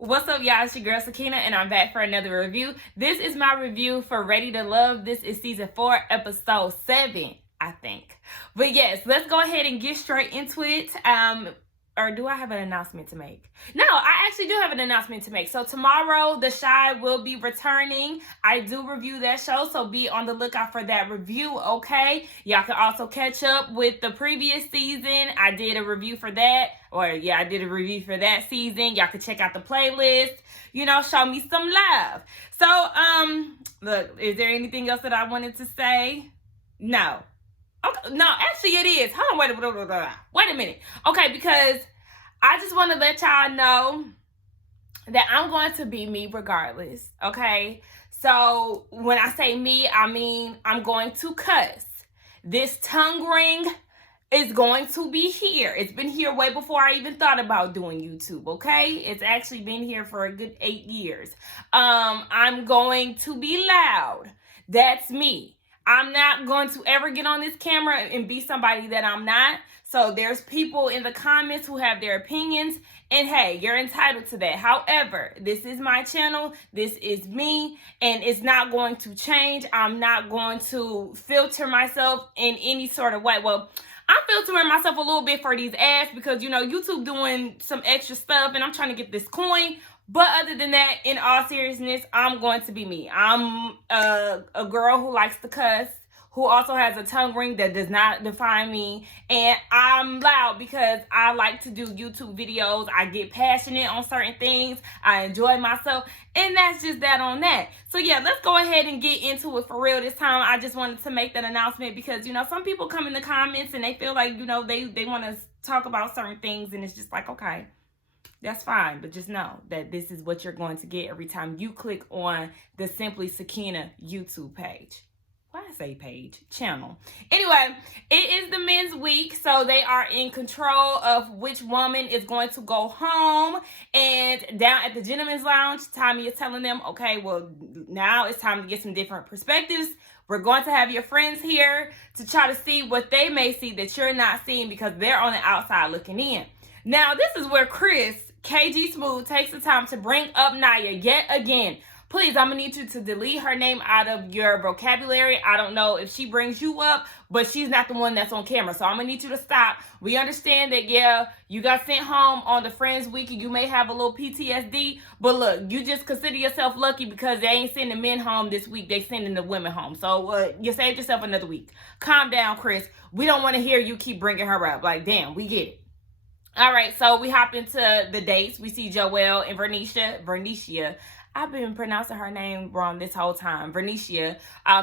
What's up, y'all? It's your girl Sakina, and I'm back for another review. This is my review for Ready to Love. This is season 4, episode 7, I think. But yes, let's go ahead and get straight into it. Or do I have an announcement to make? No, I actually do have an announcement to make. So tomorrow, The Chi will be returning. I do review that show, so be on the lookout for that review, okay? Y'all can also catch up with the previous season. I did a review for that. I did a review for that season. Y'all can check out the playlist. Show me some love. So, look, is there anything else that I wanted to say? No. Okay, no, actually it is. Hold on, wait a minute. Okay, because I just want to let y'all know that I'm going to be me regardless, okay? So when I say me, I mean I'm going to cuss. This tongue ring is going to be here. It's been here way before I even thought about doing YouTube, okay? It's actually been here for a good 8 years. I'm going to be loud. That's me. I'm not going to ever get on this camera and be somebody that I'm not. So there's people in the comments who have their opinions, and hey, you're entitled to that. However, this is my channel. This is me, and it's not going to change. I'm not going to filter myself in any sort of way. Well, I'm filtering myself a little bit for these ads because, YouTube doing some extra stuff, and I'm trying to get this coin. But other than that, in all seriousness, I'm going to be me. I'm a girl who likes to cuss, who also has a tongue ring that does not define me. And I'm loud because I like to do YouTube videos. I get passionate on certain things. I enjoy myself. And that's just that on that. So yeah, let's go ahead and get into it for real this time. I just wanted to make that announcement because, some people come in the comments and they feel like, they want to talk about certain things. And it's just like, okay. That's fine, but just know that this is what you're going to get every time you click on the Simply Sakina YouTube page. Why I say page? Channel. Anyway, it is the men's week, so they are in control of which woman is going to go home. And down at the Gentleman's Lounge, Tommy is telling them, okay, well, now it's time to get some different perspectives. We're going to have your friends here to try to see what they may see that you're not seeing because they're on the outside looking in. Now, this is where Chris, KG Smooth, takes the time to bring up Naya yet again. Please, I'm going to need you to delete her name out of your vocabulary. I don't know if she brings you up, but she's not the one that's on camera. So I'm going to need you to stop. We understand that, yeah, you got sent home on the Friends Week and you may have a little PTSD. But look, you just consider yourself lucky because they ain't sending men home this week. They sending the women home. So you saved yourself another week. Calm down, Chris. We don't want to hear you keep bringing her up. Like, damn, we get it. All right, so we hop into the dates. We see Joel and Vernicia. I've been pronouncing her name wrong this whole time. Vernicia.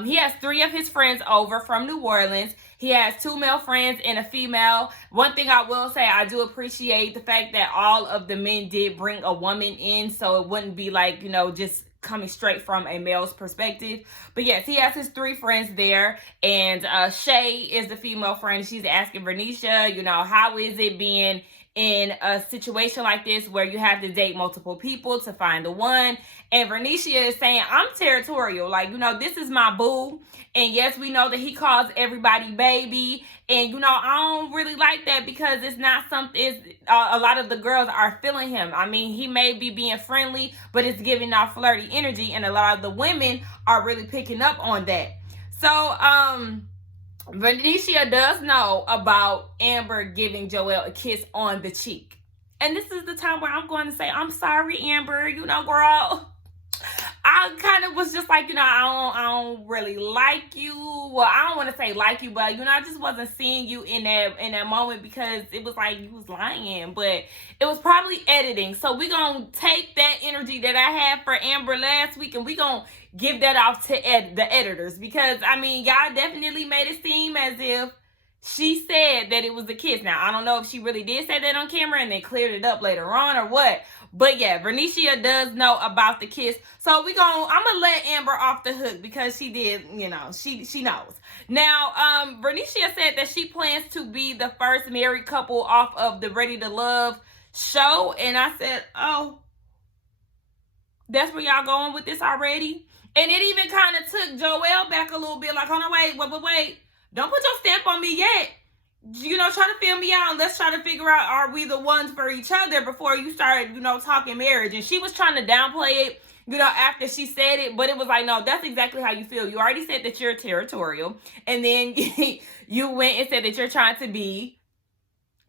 He has 3 of his friends over from New Orleans. He has 2 male friends and a female. One thing I will say, I do appreciate the fact that all of the men did bring a woman in, so it wouldn't be like, just coming straight from a male's perspective. But yes, he has his 3 friends there, and Shay is the female friend. She's asking Vernicia, how is it being in a situation like this where you have to date multiple people to find the one? And Vernicia is saying, I'm territorial. Like, this is my boo. And yes, we know that he calls everybody baby. And, I don't really like that because it's not something, a lot of the girls are feeling him. I mean, he may be being friendly, but it's giving off flirty energy. And a lot of the women are really picking up on that. So, Vernicia does know about Amber giving Joel a kiss on the cheek. And this is the time where I'm going to say, I'm sorry, Amber, girl. I kind of was just like, I don't really like you. Well, I don't want to say like you, but, I just wasn't seeing you in that moment because it was like you was lying. But it was probably editing. So we're going to take that energy that I had for Amber last week and we're going to give that off to the editors. Because, y'all definitely made it seem as if she said that it was a kiss. Now, I don't know if she really did say that on camera and then cleared it up later on or what. But yeah, Vernicia does know about the kiss. So I'm going to let Amber off the hook because she did, she knows. Now, Vernicia said that she plans to be the first married couple off of the Ready to Love show. And I said, oh, that's where y'all going with this already? And it even kind of took Joel back a little bit. Like, hold on, wait. Don't put your stamp on me yet. try to feel me out. And let's try to figure out, are we the ones for each other before you start, talking marriage. And she was trying to downplay it, after she said it, but it was like, no, that's exactly how you feel. You already said that you're territorial, and then you went and said that you're trying to be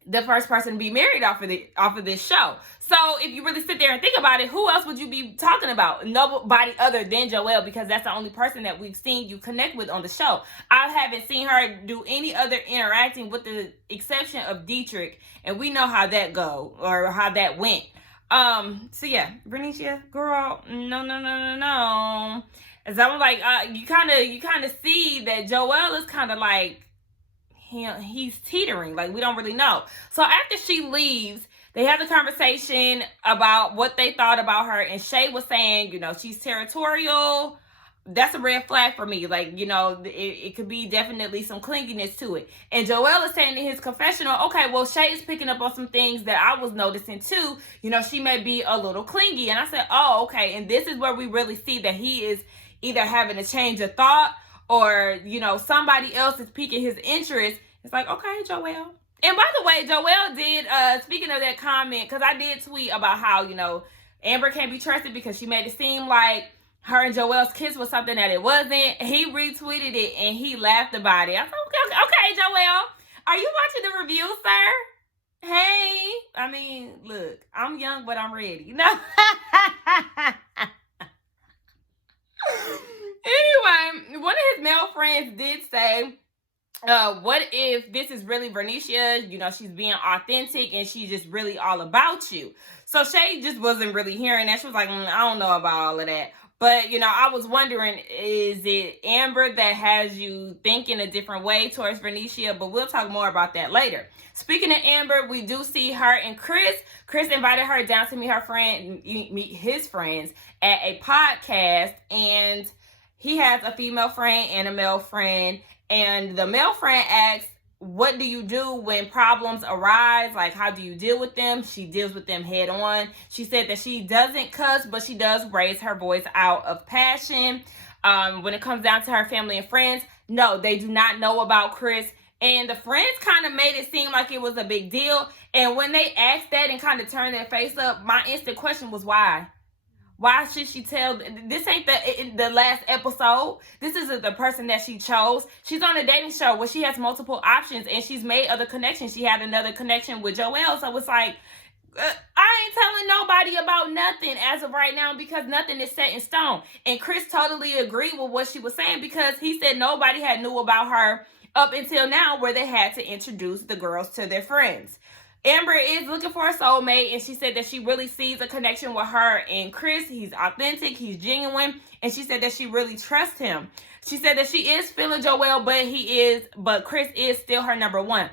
the first person to be married off of this show. So if you really sit there and think about it, who else would you be talking about? Nobody other than Joelle, because that's the only person that we've seen you connect with on the show. I haven't seen her do any other interacting with the exception of Dietrich, and we know how that go or how that went. So yeah, Bernicia, girl, no. As I'm like, you kind of see that Joelle is kind of like, he's teetering, like we don't really know. So after she leaves, they have the conversation about what they thought about her, and Shay was saying, she's territorial. That's a red flag for me. Like, it could be definitely some clinginess to it. And Joelle is saying in his confessional, okay, well, Shay is picking up on some things that I was noticing too. She may be a little clingy. And I said, oh, okay. And this is where we really see that he is either having a change of thought, or, somebody else is piquing his interest. It's like, okay, Joelle. And by the way, Joelle did, speaking of that comment, because I did tweet about how, Amber can't be trusted because she made it seem like her and Joelle's kiss was something that it wasn't. He retweeted it and he laughed about it. I said, okay, Joelle, are you watching the review, sir? Hey, I mean, look, I'm young, but I'm ready. Anyway, one of his male friends did say, what if this is really Bernicia? She's being authentic and she's just really all about you. So Shay just wasn't really hearing that. She was like, I don't know about all of that. But, I was wondering, is it Amber that has you thinking a different way towards Bernicia? But we'll talk more about that later. Speaking of Amber, we do see her and Chris. Chris invited her down to meet his friends at a podcast. And he has a female friend and a male friend. And the male friend asks, what do you do when problems arise? Like, how do you deal with them? She deals with them head on. She said that she doesn't cuss, but she does raise her voice out of passion. When it comes down to her family and friends, no, they do not know about Chris. And the friends kind of made it seem like it was a big deal. And when they asked that and kind of turned their face up, my instant question was, why? Why should she tell? This ain't the last episode. This isn't the person that she chose. She's on a dating show where she has multiple options and she's made other connections. She had another connection with Joelle. So it's like, I ain't telling nobody about nothing as of right now because nothing is set in stone. And Chris totally agreed with what she was saying because he said nobody had knew about her up until now, where they had to introduce the girls to their friends. Amber is looking for a soulmate, and she said that she really sees a connection with her and Chris. He's authentic, he's genuine, and she said that she really trusts him. She said that she is feeling Joelle, but Chris is still her number one.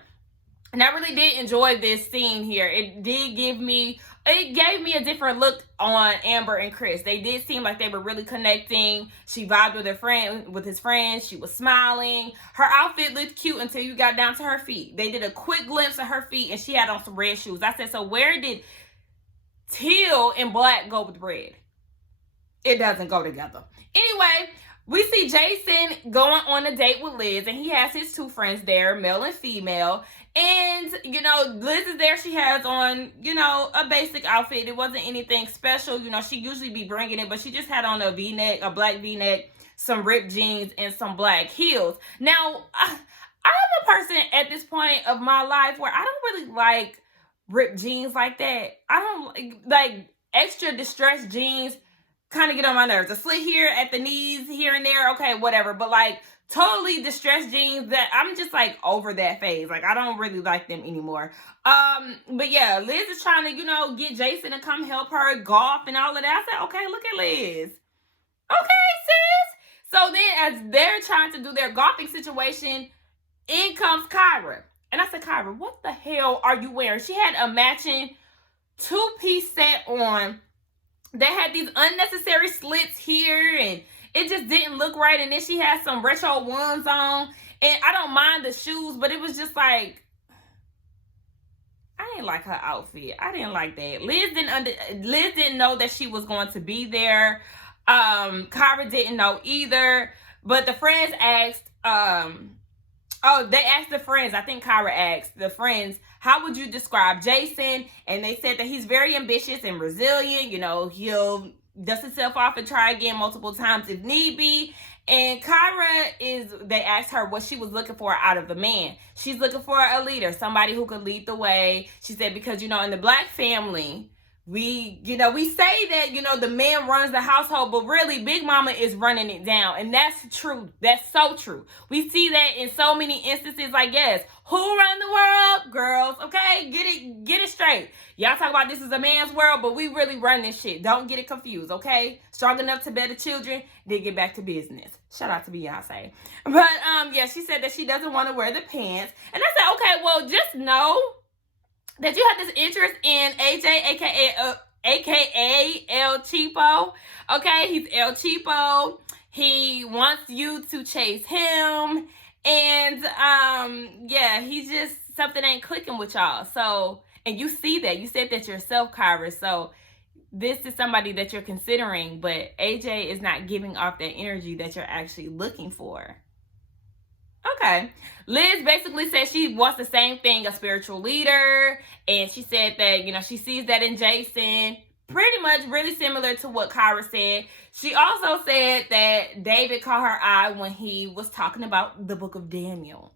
And I really did enjoy this scene here. It gave me a different look on Amber and Chris. They did seem like they were really connecting. She vibed with his friends. She was smiling. Her outfit looked cute until you got down to her feet. They did a quick glimpse of her feet and she had on some red shoes. I said, so where did teal and black go with red? It doesn't go together. Anyway, we see Jason going on a date with Liz, and he has his two friends there, male and female. And, Liz is there. She has on, a basic outfit. It wasn't anything special. She usually be bringing it, but she just had on a V-neck, a black V-neck, some ripped jeans, and some black heels. Now, I'm a person at this point of my life where I don't really like ripped jeans like that. I don't like extra distressed jeans. Kind of get on my nerves. A slit here at the knees, here and there, okay, whatever. But like totally distressed jeans, that I'm just like over that phase. Like I don't really like them anymore. But yeah, Liz is trying to, get Jason to come help her golf and all of that. I said, okay, look at Liz. Okay, sis. So then as they're trying to do their golfing situation, in comes Kyra. And I said, Kyra, what the hell are you wearing? She had a matching two-piece set on. They had these unnecessary slits here, and it just didn't look right. And then she had some retro ones on. And I don't mind the shoes, but it was just like, I didn't like her outfit. I didn't like that. Liz didn't know that she was going to be there. Kyra didn't know either. But the friends asked Oh, they asked the friends. I think Kyra asked the friends, how would you describe Jason? And they said that he's very ambitious and resilient. You know, he'll dust himself off and try again multiple times if need be. And they asked her what she was looking for out of a man. She's looking for a leader, somebody who could lead the way. She said, because, you know, in the Black family, we say that, the man runs the household, but really Big Mama is running it down. And that's true. That's so true. We see that in so many instances. Like, yes, who run the world? Girls, okay? Get it straight. Y'all talk about this is a man's world, but we really run this shit. Don't get it confused, okay? Strong enough to bear the children, then get back to business. Shout out to Beyonce. But, yeah, she said that she doesn't want to wear the pants. And I said, okay, well, just know that you have this interest in AJ, aka El Cheapo. Okay, he's El Cheapo. He wants you to chase him. And yeah, he's just, something ain't clicking with y'all. So, and you see that. You said that yourself, Kyra. So this is somebody that you're considering, but AJ is not giving off that energy that you're actually looking for. Okay. Liz basically said she wants the same thing, a spiritual leader. And she said that, she sees that in Jason. Pretty much really similar to what Kyra said. She also said that David caught her eye when he was talking about the book of Daniel.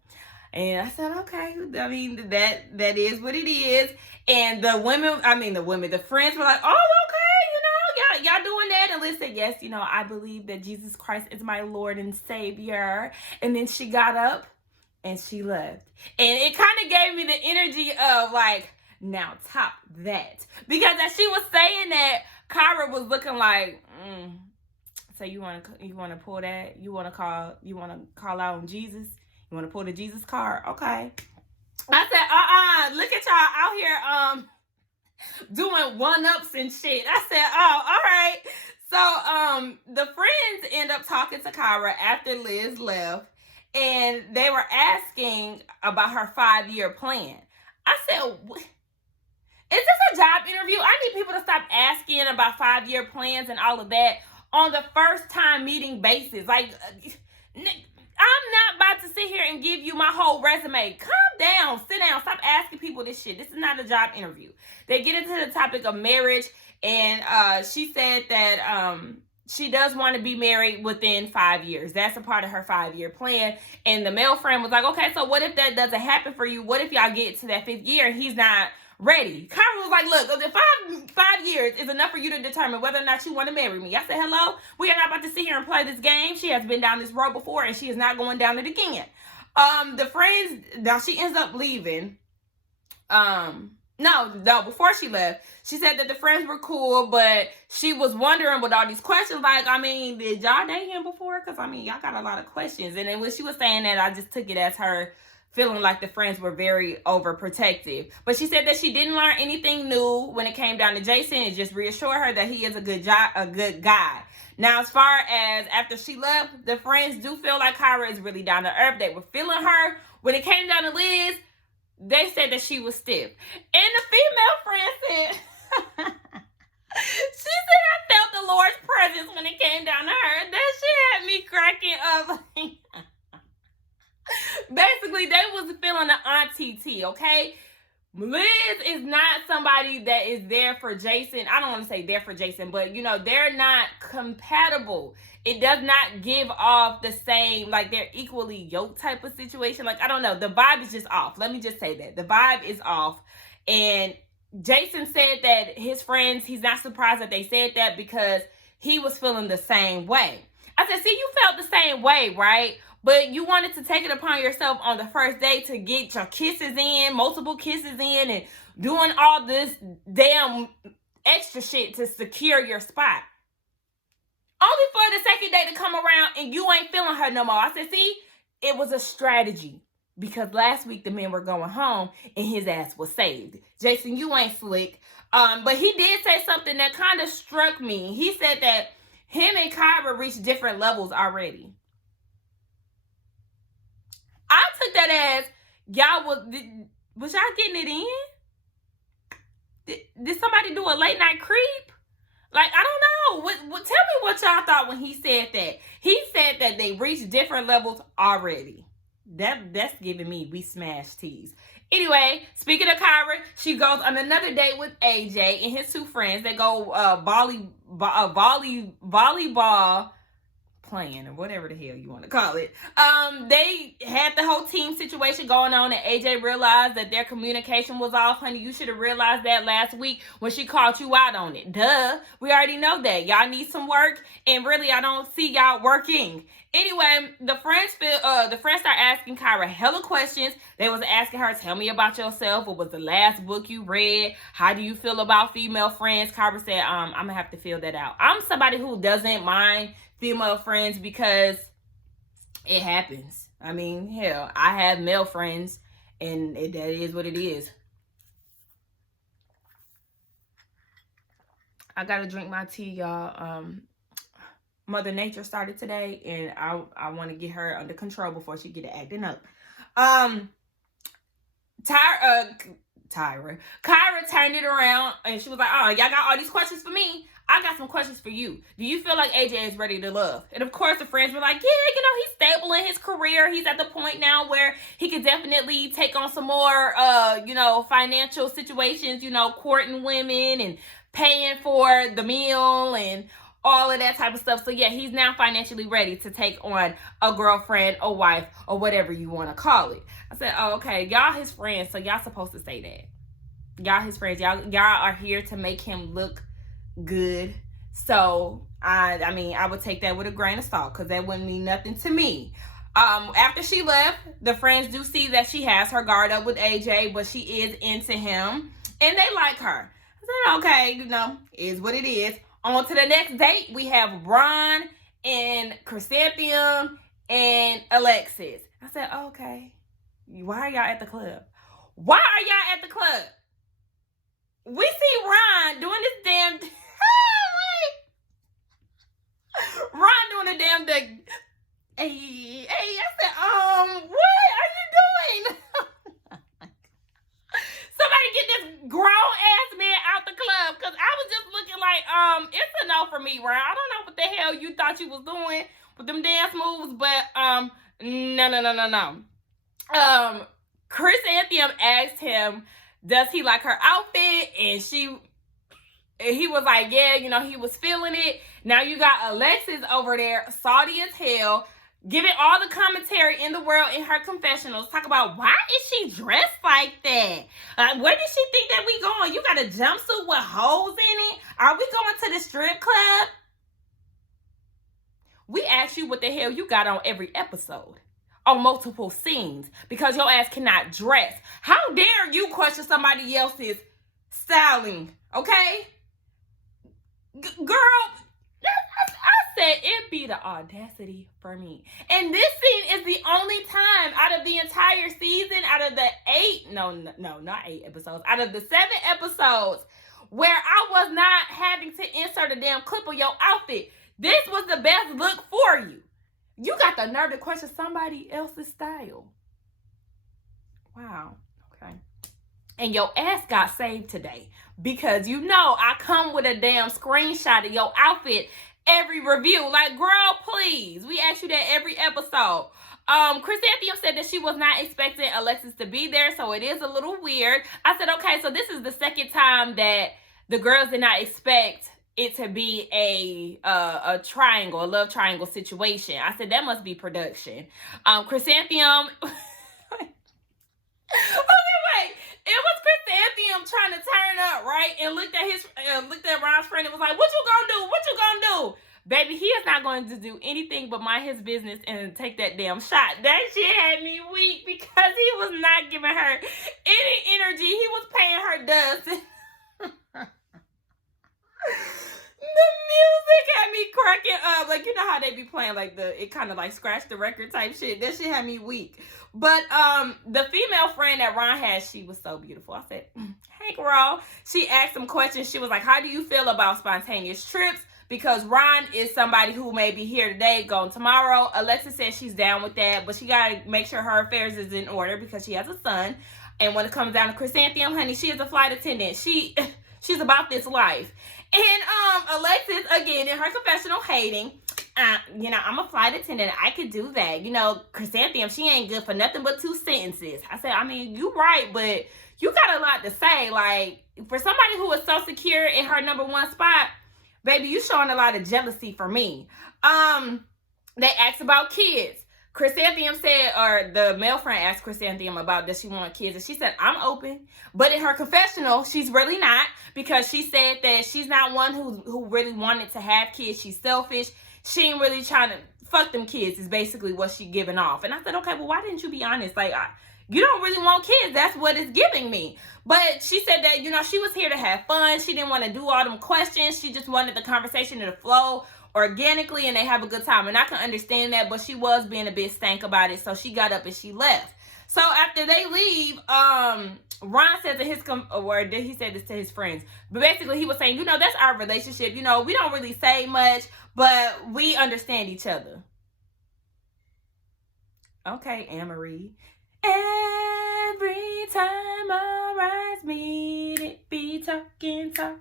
And I said, okay, I mean, that is what it is. And the friends were like, oh, okay, y'all doing that. And Liz said, yes, I believe that Jesus Christ is my Lord and Savior. And then she got up and she left. And it kind of gave me the energy of like, now top that. Because as she was saying that, Kyra was looking like, so you want to pull that? You want to call out on Jesus? You want to pull the Jesus card? Okay. I said, look at y'all out here doing one-ups and shit. I said, oh, all right. So the friends end up talking to Kyra after Liz left, and they were asking about her 5-year plan. I said, is this a job interview? I need people to stop asking about 5-year plans and all of that on the first time meeting basis. Like, I'm not about to sit here and give you my whole resume. Calm down, sit down, stop asking people this shit. This is not a job interview. They get into the topic of marriage, and she said that she does want to be married within 5 years. That's a part of her 5-year plan. And the male friend was like, okay, so what if that doesn't happen for you? What if y'all get to that 5th year and he's not ready? Kyra was like, look, the 5 years is enough for you to determine whether or not you want to marry me. I said, hello? We are not about to sit here and play this game. She has been down this road before, and she is not going down it again. The friends, now she ends up leaving. No, before she left, she said that the friends were cool, but she was wondering with all these questions, like, did y'all date him before? Because, y'all got a lot of questions. And then when she was saying that, I just took it as her feeling like the friends were very overprotective. But she said that she didn't learn anything new when it came down to Jason. It just reassured her that he is a good guy. Now, as far as after she left, the friends do feel like Kyra is really down to earth. They were feeling her. When it came down to Liz, they said that she was stiff. And the female friend said, she said, I felt the Lord's presence when it came down to her. That shit had me cracking up. Basically, they was feeling the auntie tea, okay? Liz is not somebody that is there for Jason. I don't want to say there for Jason, but, they're not compatible. It does not give off the same, like, they're equally yoked type of situation. Like, I don't know. The vibe is just off. Let me just say that. The vibe is off. And Jason said that his friends, he's not surprised that they said that because he was feeling the same way. I said, see, you felt the same way, right? But you wanted to take it upon yourself on the first day to get your kisses in, multiple kisses in, and doing all this damn extra shit to secure your spot. Only for the second day to come around and you ain't feeling her no more. I said, see, it was a strategy. Because last week the men were going home and his ass was saved. Jason, you ain't slick. But he did say something that kind of struck me. He said that him and Kyra reached different levels already. I took that as y'all was y'all getting it in? Did somebody do a late night creep? Like, I don't know. Tell me what y'all thought when he said that. He said that they reached different levels already. That's giving me we smash teas. Anyway, speaking of Kyra, she goes on another date with AJ and his two friends. They go volleyball playing or whatever the hell you want to call it. They had the whole team situation going on, and AJ realized that their communication was off. Honey, you should have realized that last week when she called you out on it. Duh, we already know that. Y'all need some work, and really, I don't see y'all working. Anyway, the friends start asking Kyra hella questions. They was asking her, tell me about yourself. What was the last book you read? How do you feel about female friends? Kyra said, I'm gonna have to fill that out. I'm somebody who doesn't mind female friends because it happens. I mean, hell, I have male friends, and that is what it is. I gotta drink my tea, y'all. Mother Nature started today, and I want to get her under control before she get acting up. Kyra turned it around, and she was like, oh, y'all got all these questions for me. I got some questions for you. Do you feel like AJ is ready to love? And of course, the friends were like, yeah, he's stable in his career. He's at the point now where he could definitely take on some more, financial situations, courting women and paying for the meal and all of that type of stuff. So yeah, he's now financially ready to take on a girlfriend, a wife, or whatever you want to call it. I said, oh, okay, y'all his friends, so y'all supposed to say that. Y'all his friends. Y'all are here to make him look good. So I would take that with a grain of salt, because that wouldn't mean nothing to me. After she left, the friends do see that she has her guard up with AJ, but she is into him, and they like her. I said, okay, is what it is. On to the next date, we have Ron and Chrysanthemum and Alexis. I said, okay, why are y'all at the club? Why are y'all at the club? We see Ron doing this damn... Ron doing a damn thing. Hey, I said, what are you doing? Somebody get this grown ass man out the club, because I was just looking like, it's a no for me, Ron. I don't know what the hell you thought you was doing with them dance moves, but no. Chrysanthemum asked him, does he like her outfit? And he was like, yeah, he was feeling it. Now you got Alexis over there, salty as hell, giving all the commentary in the world in her confessionals. Talk about, why is she dressed like that? Where did she think that we going? You got a jumpsuit with holes in it? Are we going to the strip club? We ask you what the hell you got on every episode, on multiple scenes, because your ass cannot dress. How dare you question somebody else's styling, okay? Girl, I said it be the audacity for me. And this scene is the only time out of the entire season, out of the not 8 episodes, out of the 7 episodes where I was not having to insert a damn clip of your outfit. This was the best look for you. You got the nerve to question somebody else's style. Wow. Okay. And your ass got saved today, because I come with a damn screenshot of your outfit every review. Like, girl, please. We ask you that every episode. Chrysanthemum said that she was not expecting Alexis to be there, so it is a little weird. I said, okay, so this is the second time that the girls did not expect it to be a triangle, a love triangle situation. I said, that must be production. Chrysanthemum... Okay, wait. It was Chrysanthemum trying to turn up, right? And looked at Ron's friend and was like, what you gonna do? What you gonna do? Baby, he is not going to do anything but mind his business and take that damn shot. That shit had me weak, because he was not giving her any energy. He was paying her dust. The music had me cracking up. Like, how they be playing, like, it kind of like scratch the record type shit. That shit had me weak. But the female friend that Ron had, she was so beautiful. I said, hey, girl. She asked some questions. She was like, how do you feel about spontaneous trips? Because Ron is somebody who may be here today, gone tomorrow. Alexis says she's down with that, but she got to make sure her affairs is in order, because she has a son. And when it comes down to Chrysanthemum, honey, she is a flight attendant. She's about this life. And Alexis, again, in her confessional, hating. I'm a flight attendant. I could do that. Chrysanthemum, she ain't good for nothing but 2 sentences. I said, I mean, you right, but you got a lot to say. Like, for somebody who is so secure in her number 1 spot, baby, you showing a lot of jealousy for me. They asked about kids. Chrysanthemum said, or the male friend asked Chrysanthemum about does she want kids, and she said, I'm open. But in her confessional, she's really not, because she said that she's not one who really wanted to have kids. She's selfish. She ain't really trying to fuck them kids, is basically what she giving off. And I said, okay, well, why didn't you be honest? Like, you don't really want kids. That's what it's giving me. But she said that, she was here to have fun. She didn't want to do all them questions. She just wanted the conversation to flow organically and they have a good time. And I can understand that, but she was being a bit stank about it. So she got up and she left. So after they leave, Ron said to he said this to his friends. But basically he was saying, that's our relationship. We don't really say much, but we understand each other. Okay, Anne-Marie. Every time our eyes meet, it be talking to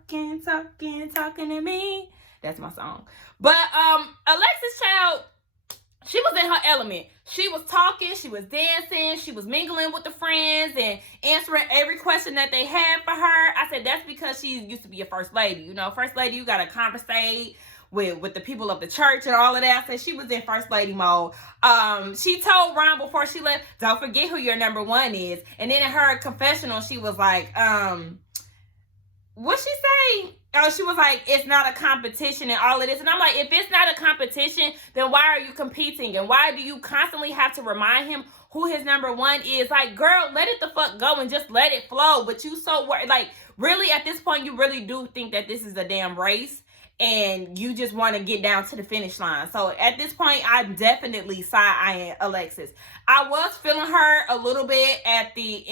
me. That's my song. But Alexis Child, she was in her element. She was talking, she was dancing, she was mingling with the friends and answering every question that they had for her. I said that's because she used to be a first lady. First lady, you gotta conversate with the people of the church and all of that. So she was in first lady mode. She told Ron before she left, don't forget who your number 1 is. And then in her confessional, she was like, what'd she say? Oh, she was like, it's not a competition and all of this. And I'm like, if it's not a competition, then why are you competing? And why do you constantly have to remind him who his number 1 is? Like, girl, let it the fuck go and just let it flow. But you so worried. Like, really, at this point, you really do think that this is a damn race. And you just want to get down to the finish line. So at this point, I'm definitely side-eyeing Alexis. I was feeling her a little bit at the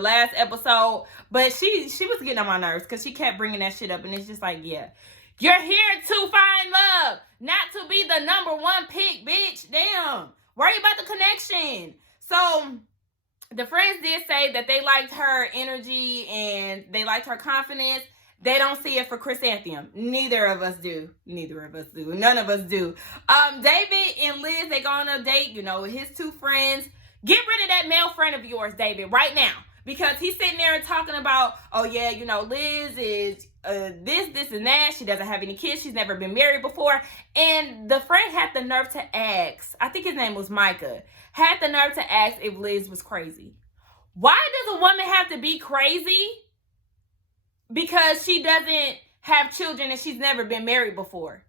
last episode, but she was getting on my nerves because she kept bringing that shit up, and it's just like, yeah, you're here to find love, not to be the number 1 pick, bitch. Damn, worry about the connection. So the friends did say that they liked her energy and they liked her confidence. They don't see it for Chrysanthemum. Neither of us do. None of us do. David and Liz, they go on a date, with his 2 friends. Get rid of that male friend of yours, David, right now. Because he's sitting there talking about, oh yeah, Liz is this and that. She doesn't have any kids. She's never been married before. And the friend had the nerve to ask, I think his name was Micah, had the nerve to ask if Liz was crazy. Why does a woman have to be crazy? Because she doesn't have children and she's never been married before.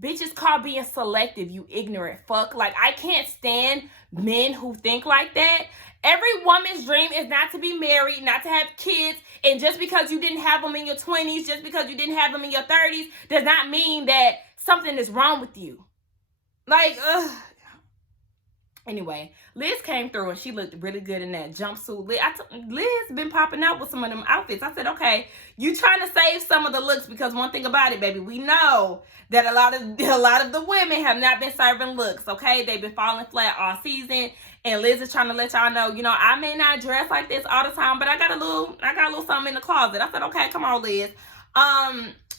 Bitch, it's called being selective, you ignorant fuck. Like, I can't stand men who think like that. Every woman's dream is not to be married, not to have kids. And just because you didn't have them in your 20s, just because you didn't have them in your 30s, does not mean that something is wrong with you. Like, Anyway, Liz came through and she looked really good in that jumpsuit. Liz been popping out with some of them outfits. I said, okay, you trying to save some of the looks, because one thing about it, baby, we know that a lot of the women have not been serving looks, okay? They've been falling flat all season, and Liz is trying to let y'all know, I may not dress like this all the time, but I got a little something in the closet. I said, okay, come on, Liz.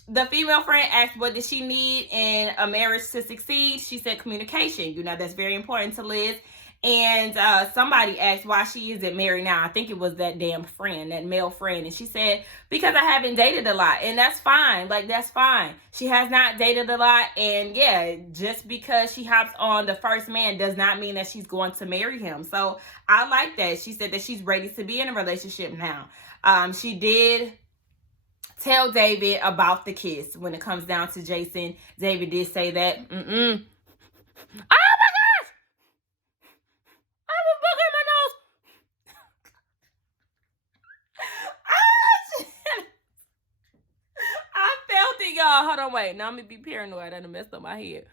The female friend asked, what does she need in a marriage to succeed? She said communication. That's very important to Liz. And somebody asked why she isn't married now. I think it was that damn friend, that male friend. And she said, because I haven't dated a lot. And that's fine. Like, that's fine. She has not dated a lot. And yeah, just because she hops on the first man does not mean that she's going to marry him. So I like that. She said that she's ready to be in a relationship now. She did tell David about the kiss when it comes down to Jason. David did say that. Oh my gosh! I was booking my nose. I felt it, y'all. Hold on, wait. Now I'm gonna be paranoid. I done messed up my head.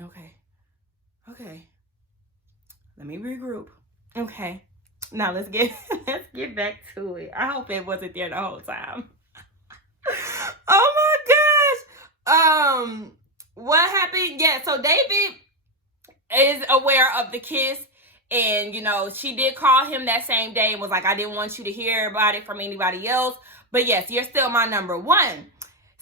Okay. Let me regroup. Okay. Now let's get back to it. I hope it wasn't there the whole time. Oh my gosh. What happened? Yeah, so David is aware of the kiss, and she did call him that same day and was like, I didn't want you to hear about it from anybody else, but yes, you're still my number 1.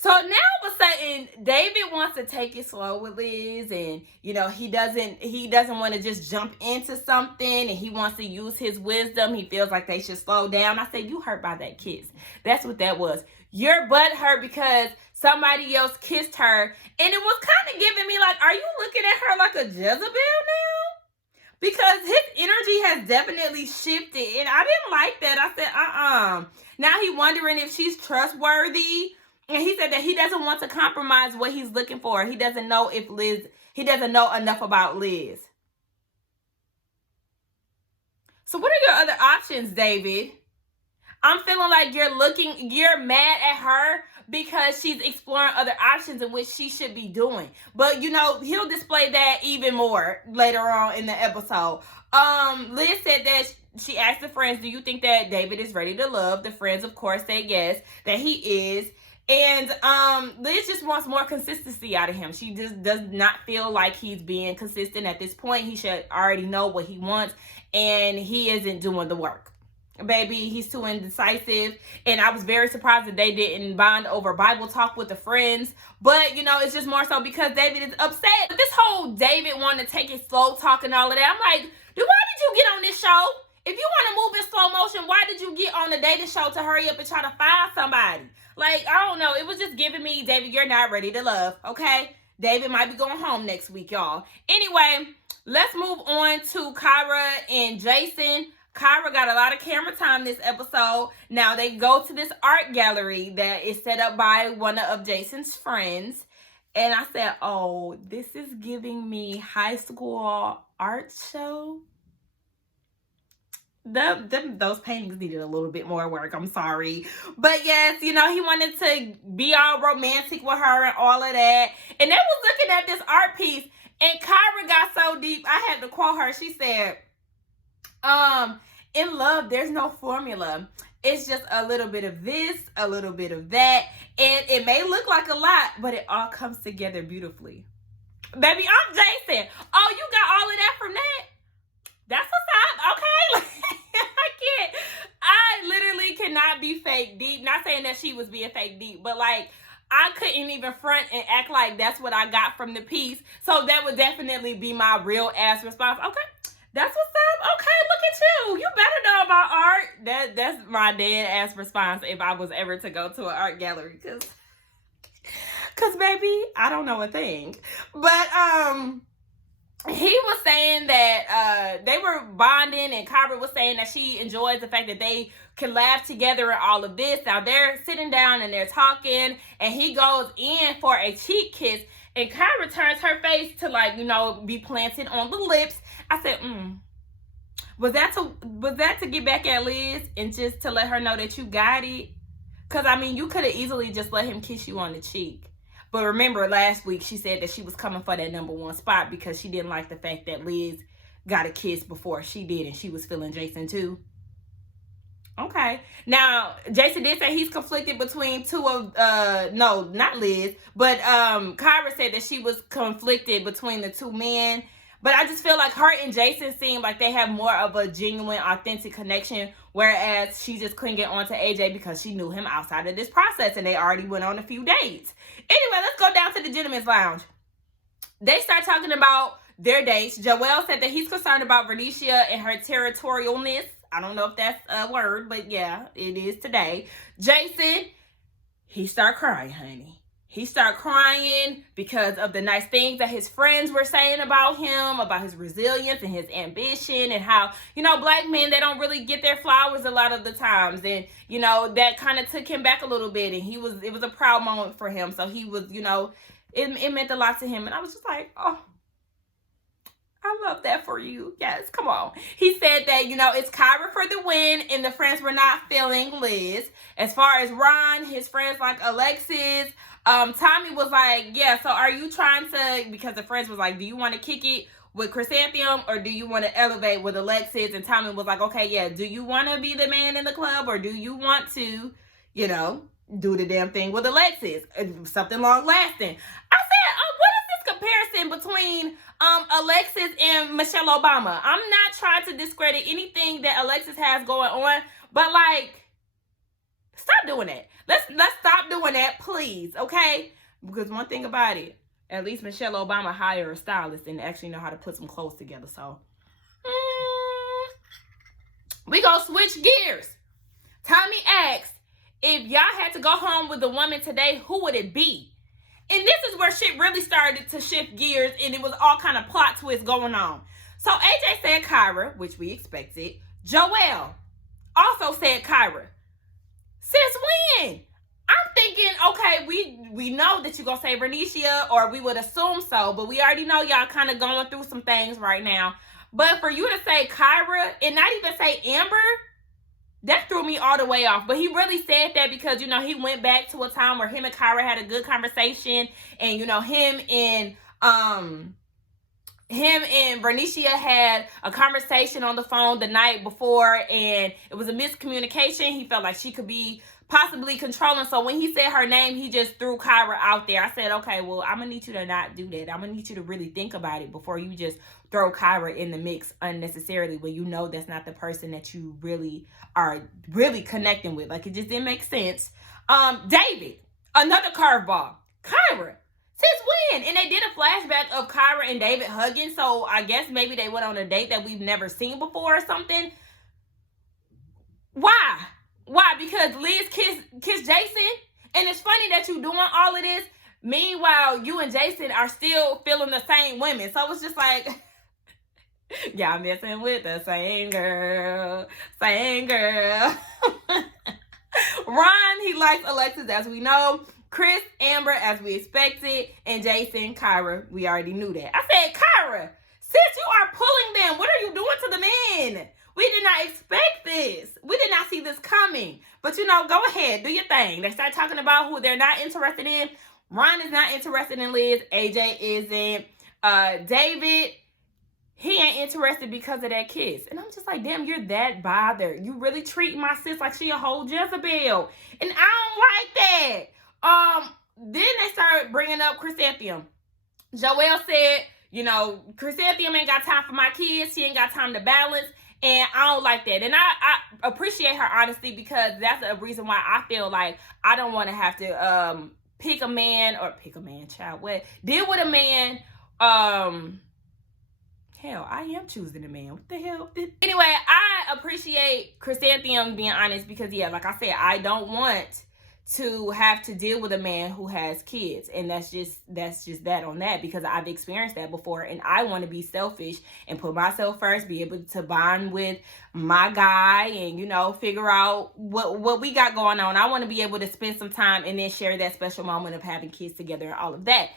So now all of a sudden, David wants to take it slow with Liz, and he doesn't want to just jump into something, and he wants to use his wisdom. He feels like they should slow down. I said, you hurt by that kiss. That's what that was. Your butt hurt because somebody else kissed her, and it was kind of giving me like, are you looking at her like a Jezebel now? Because his energy has definitely shifted, and I didn't like that. I said, Now he's wondering if she's trustworthy. And he said that he doesn't want to compromise what he's looking for. He doesn't know he doesn't know enough about Liz. So what are your other options, David? I'm feeling like you're mad at her because she's exploring other options in which she should be doing. But, he'll display that even more later on in the episode. Liz said that she asked the friends, do you think that David is ready to love? The friends, of course, said yes, that he is. And Liz just wants more consistency out of him. She just does not feel like he's being consistent at this point. He should already know what he wants, and he isn't doing the work. Baby, he's too indecisive. And I was very surprised that they didn't bond over Bible talk with the friends. But, it's just more so because David is upset. But this whole David wanting to take it slow talk and all of that, I'm like, why did you get on this show? If you want to move in slow motion, why did you get on the dating show to hurry up and try to find somebody? Like, I don't know. It was just giving me, David, you're not ready to love, okay? David might be going home next week, y'all. Anyway, let's move on to Kyra and Jason. Kyra got a lot of camera time this episode. Now, they go to this art gallery that is set up by one of Jason's friends. And I said, oh, this is giving me high school art show. Those paintings needed a little bit more work. I'm sorry. But yes, he wanted to be all romantic with her and all of that. And they was looking at this art piece, and Kyra got so deep, I had to quote her. She said, in love, there's no formula. It's just a little bit of this, a little bit of that. And it may look like a lot, but it all comes together beautifully. Baby, I'm Jason. Oh, you got all of that from that? That's what's up, okay? I literally cannot be fake deep. Not saying that she was being fake deep, but I couldn't even front and act like that's what I got from the piece. So that would definitely be my real ass response. Okay, that's what's up. Okay, look at you. You better know about art. That's my dead ass response if I was ever to go to an art gallery. Cause baby, I don't know a thing. But he was saying that they were bonding, and Kyra was saying that she enjoys the fact that they can laugh together and all of this. Now they're sitting down and they're talking, and he goes in for a cheek kiss, and Kyra turns her face to be planted on the lips. I said, was that to get back at Liz and just to let her know that you got it? Because you could have easily just let him kiss you on the cheek. But remember, last week she said that she was coming for that number one spot because she didn't like the fact that Liz got a kiss before she did, and she was feeling Jason too. Okay. Now, Jason did say he's conflicted between two of, no, not Liz, but Kyra said that she was conflicted between the two men. But I just feel like her and Jason seem like they have more of a genuine, authentic connection, whereas she just couldn't get on to AJ because she knew him outside of this process, and they already went on a few dates. Anyway, let's go down to the gentleman's lounge. They start talking about their dates. Joel said that he's concerned about Vernicia and her territorialness. I don't know if that's a word, but yeah, it is today. Jason, he started crying, honey. He started crying because of the nice things that his friends were saying about him, about his resilience and his ambition, and how, black men, they don't really get their flowers a lot of the times. And, that kind of took him back a little bit, and it was a proud moment for him. So he was, it meant a lot to him. And I was just like, oh, I love that for you. Yes, come on. He said that, it's Kyra for the win, and the friends were not feeling Liz. As far as Ron, his friends like Alexis, Tommy was like, yeah, so are you trying to, because the friends was like, do you want to kick it with Chrysanthemum, or do you want to elevate with Alexis? And Tommy was like, okay, yeah, do you want to be the man in the club, or do you want to, do the damn thing with Alexis? Something long lasting. I said, what is this comparison between Alexis and Michelle Obama? I'm not trying to discredit anything that Alexis has going on, but stop doing it. Let's stop doing for that, please, okay? Because one thing about it, at least Michelle Obama hired a stylist and actually know how to put some clothes together. So, we gonna switch gears. Tommy asks, if y'all had to go home with a woman today, who would it be? And this is where shit really started to shift gears, and it was all kind of plot twists going on. So AJ said Kyra, which we expected. Joelle also said Kyra. Since when? I'm thinking, okay, we know that you're going to say Bernicia, or we would assume so, but we already know y'all kind of going through some things right now. But for you to say Kyra and not even say Amber, that threw me all the way off. But he really said that because, you know, he went back to a time where him and Kyra had a good conversation, and, you know, him and Bernicia had a conversation on the phone the night before, and it was a miscommunication. He felt like she could be possibly controlling. So when he said her name, he just threw Kyra out there. I said, okay, well, I'm going to need you to not do that. I'm going to need you to really think about it before you just throw Kyra in the mix unnecessarily when you know that's not the person that you really are really connecting with. Like, it just didn't make sense. David, another curveball. Kyra, since when? And they did a flashback of Kyra and David hugging, so I guess maybe they went on a date that we've never seen before or something. Why? Why? Because Liz kissed Jason? And it's funny that you doing all of this. Meanwhile, you and Jason are still feeling the same women. So it's just like, y'all messing with the same girl. Same girl. Ron, he likes Alexis, as we know. Chris, Amber, as we expected. And Jason, Kyra, we already knew that. I said, Kyra, since you are pulling them, what are you doing to the men? We did not expect this. We did not see this coming. But, you know, go ahead. Do your thing. They start talking about who they're not interested in. Ron is not interested in Liz. AJ isn't. David, he ain't interested because of that kiss. And I'm just like, damn, you're that bothered. You really treat my sis like she a whole Jezebel. And I don't like that. Then they started bringing up Chrysanthemum. Joelle said, you know, Chrysanthemum ain't got time for my kids. She ain't got time to balance. And I don't like that. And I appreciate her honesty, because that's a reason why I feel like I don't want to have to pick a man, child. What? Deal with a man. Hell, I am choosing a man. What the hell? Anyway, I appreciate Chrysanthemum being honest, because, yeah, like I said, I don't want to have to deal with a man who has kids, and that's just that on that, because I've experienced that before, and I want to be selfish and put myself first, be able to bond with my guy, and, you know, figure out what we got going on. I want to be able to spend some time and then share that special moment of having kids together and all of that.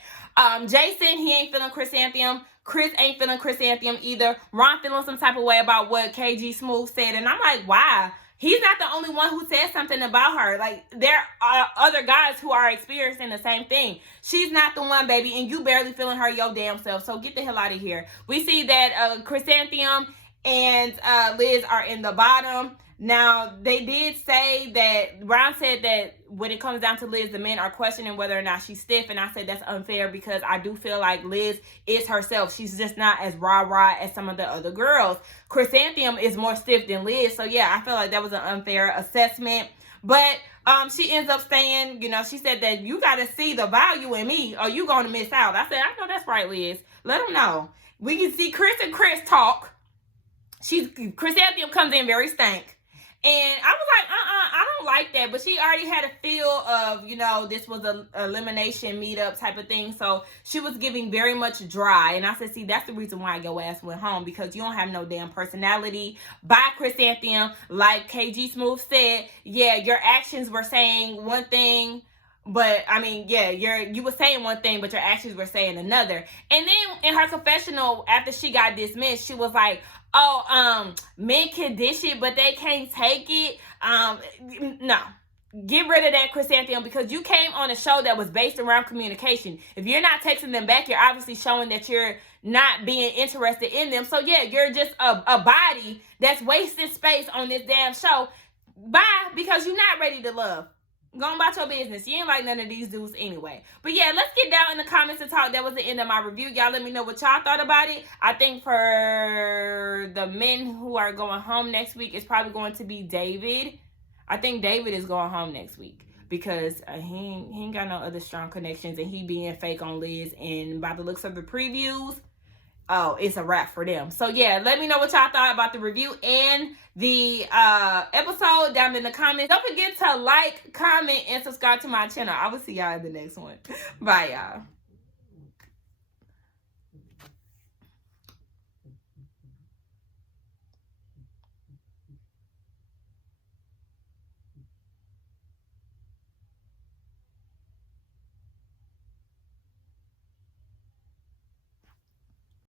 Jason, he ain't feeling Chrysanthemum. Chris ain't feeling Chrysanthemum either. Ron feeling some type of way about what KG Smooth said, and I'm like, why? He's not the only one who said something about her. Like, there are other guys who are experiencing the same thing. She's not the one, baby, and you barely feeling her your damn self. So get the hell out of here. We see that Chrysanthemum and Liz are in the bottom. Now, they did say that, Ron said that when it comes down to Liz, the men are questioning whether or not she's stiff. And I said that's unfair, because I do feel like Liz is herself. She's just not as rah-rah as some of the other girls. Chrysanthemum is more stiff than Liz. So, yeah, I feel like that was an unfair assessment. But she ends up saying, you know, she said that you got to see the value in me or you going to miss out. I said, I know that's right, Liz. Let them know. We can see Chris and Chris talk. Chrysanthemum comes in very stank. And I was like, I don't like that. But she already had a feel of, you know, this was a elimination meetup type of thing. So she was giving very much dry. And I said, see, that's the reason why your ass went home. Because you don't have no damn personality. Bye, Chrysanthemum. Like KG Smooth said, yeah, your actions were saying one thing. But, I mean, yeah, you were saying one thing, but your actions were saying another. And then in her confessional, after she got dismissed, she was like, oh, men can dish it, but they can't take it. No. Get rid of that, Chrysanthemum, because you came on a show that was based around communication. If you're not texting them back, you're obviously showing that you're not being interested in them. So, yeah, you're just a body that's wasting space on this damn show. Bye, because you're not ready to love. Go on about your business. You ain't like none of these dudes anyway. But yeah, let's get down in the comments and talk. That was the end of my review. Y'all let me know what y'all thought about it. I think for the men who are going home next week, it's probably going to be David. I think David is going home next week. because he ain't got no other strong connections, and he being fake on Liz. And by the looks of the previews, oh, it's a wrap for them. So yeah, let me know what y'all thought about the review and the episode down in the comments. Don't forget to like, comment, and subscribe to my channel. I will see y'all in the next one. Bye, y'all.